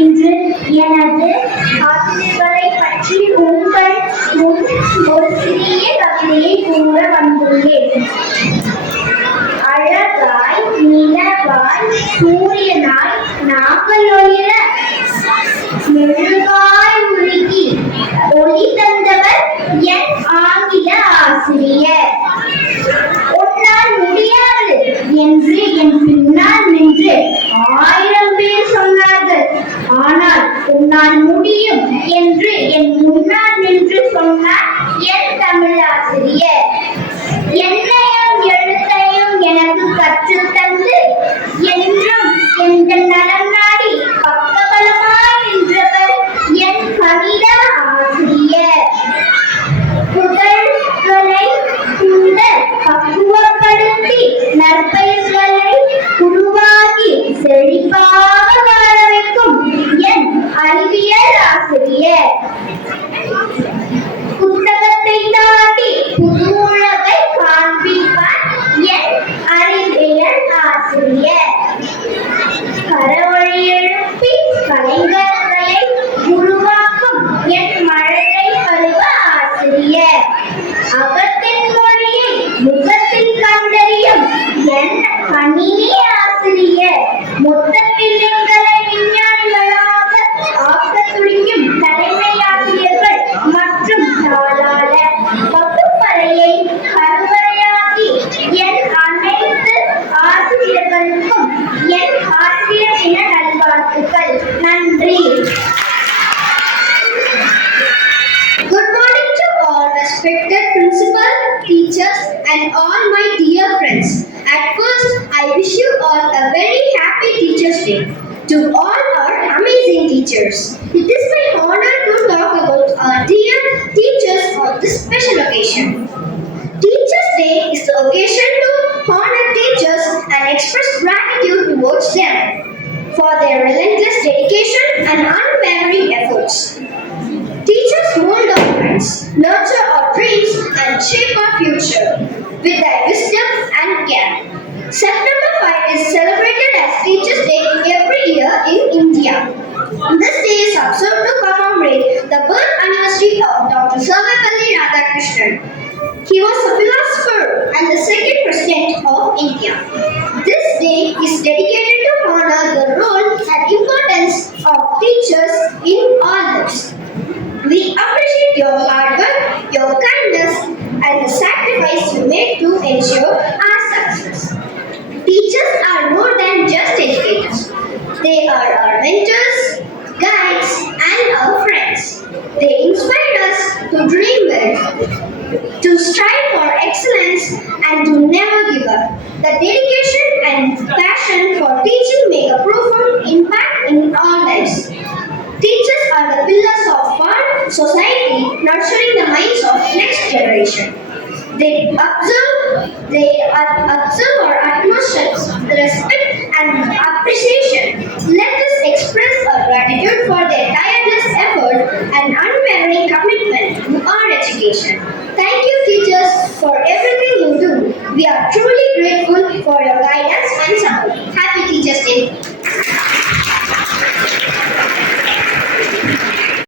இன்று எனது ஆசிரியர்களை பற்றி உங்கள் முன் ஒரு சிறிய கவிதையை கூற வந்துள்ளேன். அழகாய் நிலவாய் சூரியனாய் நாங்கள் ஒளிர மெழுகாய் உருகி ஒளி தந்தவர் என் ஆங்கில ஆசிரியர். உன்னால் முடியாது என்று என் பின்னால் நின்று 1000 பேர் சொன்னார்கள். ஆனால் உன்னால் முடியும் என்று என் முன்னால் நின்று சொன்னார் என் தமிழ் ஆசிரியர். என்னையும் எழுத்தையும் எனக்கு கற்றுத் தந்து என்றும் எங்கள் நலம் நாடி பக்கபலமாய் நின்றவர் என் கணித ஆசிரியர். புகழ்களை கூட பக்குவப்படுத்தி நற்பெயர்களை உருவாக்கி செழிப்பாக வாழ வைக்கும் என் அறிவியல் ஆசிரியர். புத்தகத்தை தாண்டி புது உலகை காண்பிப்பார் என் அறிவியல் ஆசிரியர். கரவழி எழுப்பி கலைஞர்களை உருவாக்கும் என் மழலை பருவ ஆசிரியர். அகத்தின் மொழியை முகத்தில் கண்டறியும் என் கணினி ஆசிரியர். மொத்தத்தில் எங்களை விஞ்ஞானிகளாக ஆக்க துடிக்கும் தலைமை ஆசிரியர்கள் மற்றும் தாளாள வகுப்பறையை கருவறையாக்கி என் அனைத்து ஆசிரியர்களுக்கும் என் ஆசிரியர் தின நல்வாழ்த்துக்கள். நன்றி. Good morning to all respected principal, teachers and all my dear friends. At first, I wish you all a very happy Teachers' Day. To all our amazing teachers, it is my honor to talk about our dear teachers on this special occasion. Teachers' Day is the occasion to honor teachers and express gratitude towards them for their relentless dedication and unwavering efforts. Teachers mold our minds, nurture our dreams, and shape our future with their wisdom and care. September 5 is celebrated as Teachers' Day every year in India. This day is observed to commemorate the birth anniversary of Dr. Sarvepalli Radhakrishnan. He was a philosopher and the second president of India. This day is dedicated to honor the role and importance of teachers in our lives. We appreciate your hard work, your kindness, and the sacrifice you make to ensure our success. Teachers are more than just educators. They are our mentors, guides, and our friends. They inspire us to dream big, to strive for excellence, and to never give up. The dedication and passion for teaching make a profound impact in our lives. Teachers are the pillars of our society, nurturing the minds of next generation. They observe our utmost respect and appreciation. Let us express our gratitude for their tireless effort and unwavering commitment to our education. Thank you, teachers, for everything you do. We are truly grateful for your guidance and support. Happy Teachers' Day.